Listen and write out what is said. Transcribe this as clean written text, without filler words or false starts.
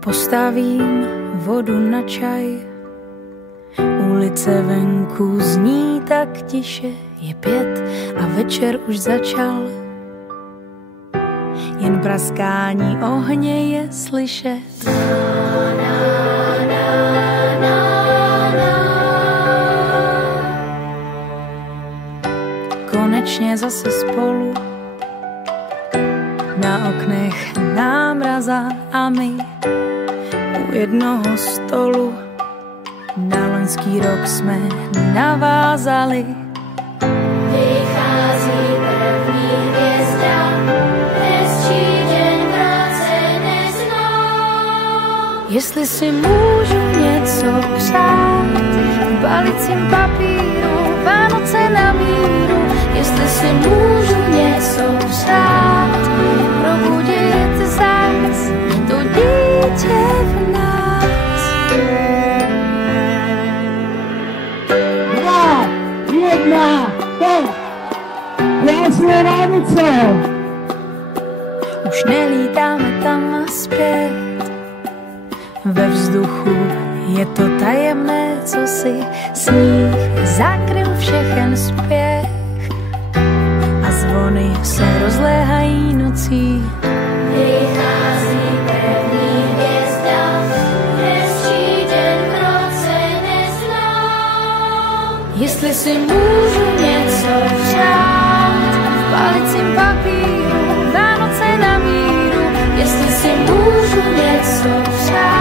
Postavím vodu na čaj, ulice venku zní tak tiše, je 5 a večer už začal. Jen praskání ohně je slyšet. Konečně zase spolu, na oknech námraza a my u jednoho stolu. Na loňský rok jsme navázali. Vychází první hvězda, hezčí den v roce neznám. Jestli si můžu něco přát, v balicím papíru, Vánoce na míru. Jestli si můžu něco přát, probudit zás to dítě v nás. 2, 1, teď! Krásné Vánoce! Už nelítáme tam a zpět, ve vzduchu je to tajemné, co si sníh zakryl všechen spěch a zvony se rozléhají nocí. Vychází první hvězda, hezčí den v roce neznám. Jestli si můžu něco přát, v balicím papíru, Vánoce na míru. Jestli si můžu něco přát,